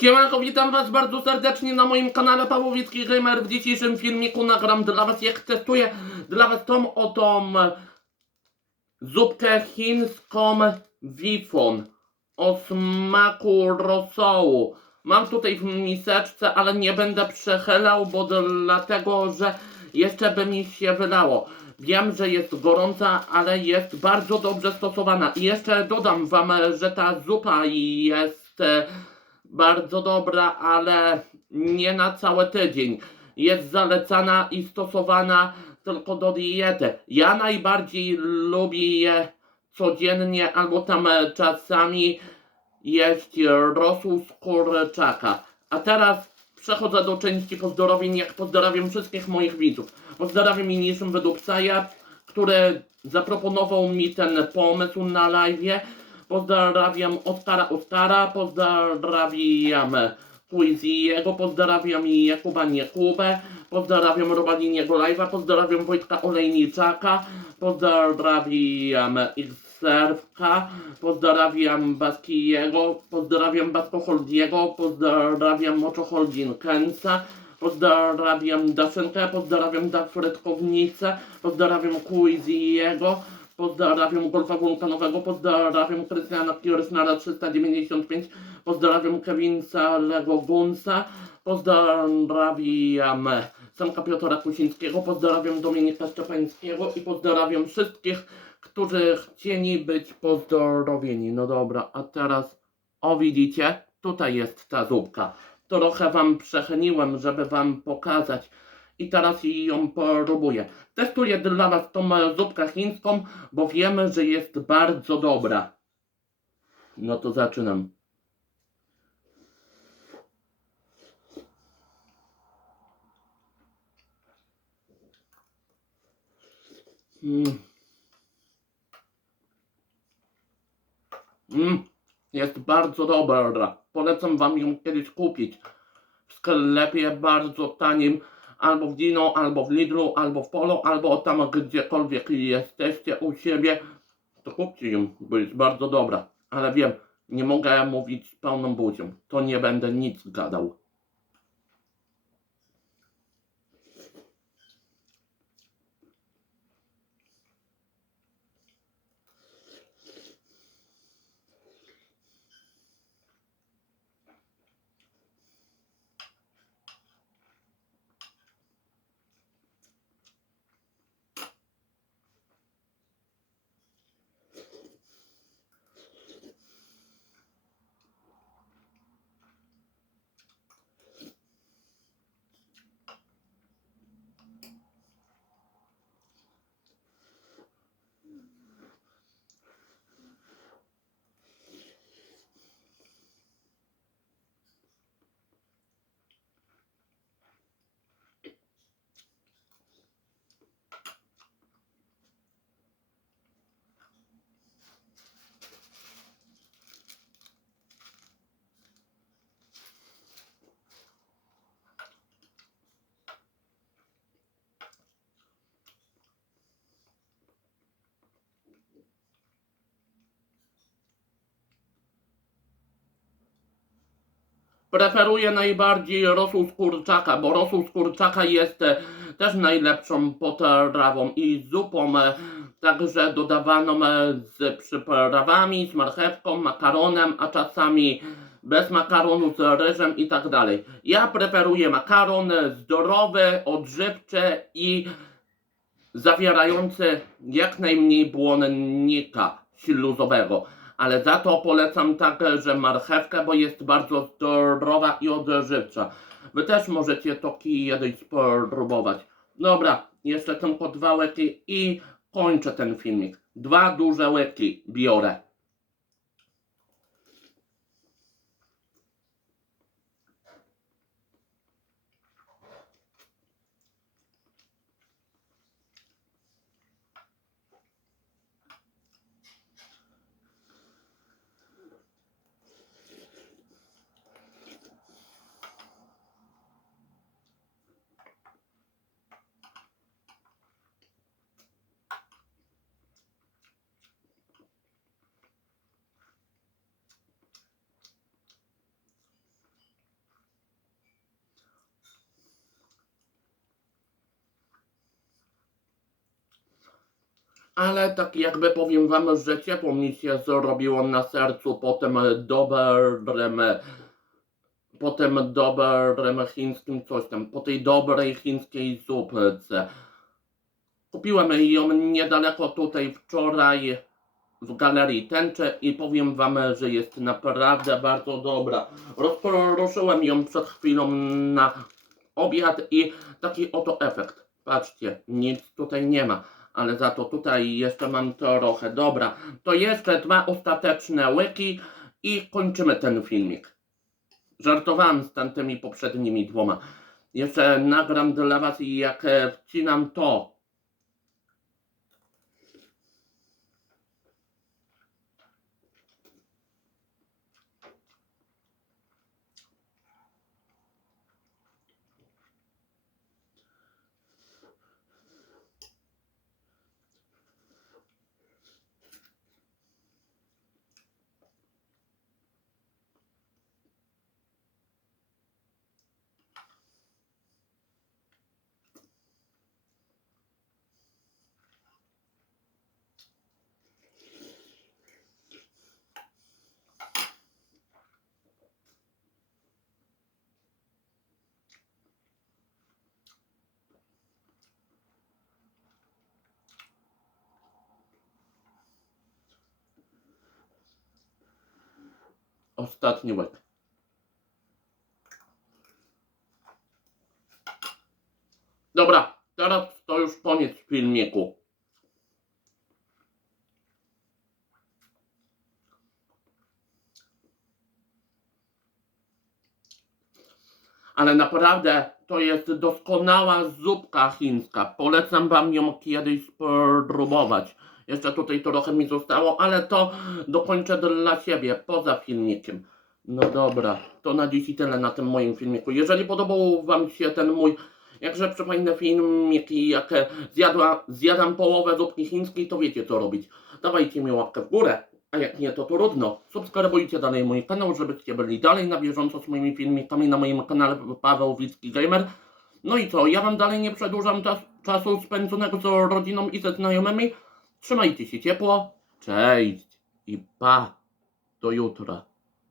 Siemanko, witam was bardzo serdecznie na moim kanale Pawłowicki Gamer. W dzisiejszym filmiku nagram dla was, jak testuję dla was tą oto zupkę chińską wifon o smaku rosołu. Mam tutaj w miseczce, ale nie będę przechylał, bo dlatego, że jeszcze by mi się wylało. Wiem, że jest gorąca, ale jest bardzo dobrze stosowana. I jeszcze dodam wam, że ta zupa jest e, bardzo dobra, ale nie na cały tydzień. Jest zalecana i stosowana tylko do diety. Ja najbardziej lubię je codziennie albo tam e, czasami jeść rosół z kurczaka. A teraz przechodzę do części pozdrowień, jak pozdrawiam wszystkich moich widzów. Pozdrawiam mniejszym wydupcaja, który zaproponował mi ten pomysł na live. Pozdrawiam Oskara Oskara, pozdrawiam Quiziego, pozdrawiam Jakuba Niekubę, pozdrawiam Robaliniego Live'a, pozdrawiam Wojtka Olejniczaka, pozdrawiam Xerwka, pozdrawiam Baskijego, pozdrawiam Basko Holdiego, pozdrawiam Moczo Holdinkensa, pozdrawiam Daszynkę, pozdrawiam Dafredkownicę, pozdrawiam Quiziego, Pozdrawiam Golfa Wulkanowego, pozdrawiam Krystiana Kirsnara 395, pozdrawiam Kevinsa Lego Gunsa, pozdrawiam Samka Piotra Kusińskiego, pozdrawiam Dominika Szczepańskiego i pozdrawiam wszystkich, którzy chcieli być pozdrowieni. No dobra, a teraz, o widzicie, tutaj jest ta zupka. Trochę wam przechyliłem, żeby wam pokazać i teraz ją próbuję. Testuję dla Was tą zupkę chińską, bo wiemy, że jest bardzo dobra. No to zaczynam. Mm. Mm. Jest bardzo dobra. Polecam Wam ją kiedyś kupić w sklepie bardzo tanim albo w Dino, albo w Lidlu, albo w Polo, albo tam gdziekolwiek jesteście u siebie, to kupcie ją, bo jest bardzo dobra. Ale wiem, nie mogę mówić pełną buzią. To nie będę nic gadał. Preferuję najbardziej rosół z kurczaka, bo rosół z kurczaka jest e, też najlepszą potrawą i zupą, e, także dodawaną e, z przyprawami, z marchewką, makaronem, a czasami bez makaronu z ryżem i tak dalej. Ja preferuję makaron zdrowy, odżywczy i zawierający jak najmniej błonnika śluzowego ale za to polecam także marchewkę, bo jest bardzo zdrowa i odżywcza. Wy też możecie to kiedyś spróbować. Dobra, jeszcze tylko dwa łyki i kończę ten filmik. Dwa duże łyki biorę. Ale tak jakby powiem wam, że ciepło mi się zrobiło na sercu po tym dobrym, po chińskim coś tam, po tej dobrej chińskiej zupce. Kupiłem ją niedaleko tutaj wczoraj w galerii Tęcze i powiem wam, że jest naprawdę bardzo dobra. Rozproszyłem ją przed chwilą na obiad i taki oto efekt. Patrzcie, nic tutaj nie ma, ale za to tutaj jeszcze mam trochę. Dobra, to jeszcze dwa ostateczne łyki i kończymy ten filmik. Żartowałem z tamtymi poprzednimi dwoma. Jeszcze nagram dla was i jak wcinam to, ostatni łyk. Dobra, teraz to już koniec filmiku. Ale naprawdę to jest doskonała zupka chińska. Polecam wam ją kiedyś spróbować. Jeszcze tutaj trochę mi zostało, ale to dokończę dla siebie, poza filmikiem. No dobra, to na dziś i tyle na tym moim filmiku. Jeżeli podobał wam się ten mój jakże przefajny filmik i jak zjadła, zjadam połowę zupki chińskiej, to wiecie co robić. Dawajcie mi łapkę w górę, a jak nie to trudno. Subskrybujcie dalej mój kanał, żebyście byli dalej na bieżąco z moimi filmikami na moim kanale Paweł Wicki Gamer. No i co, ja wam dalej nie przedłużam czas, czasu spędzonego z rodziną i ze znajomymi. Trzymajcie się ciepło, cześć. I pa, do jutra.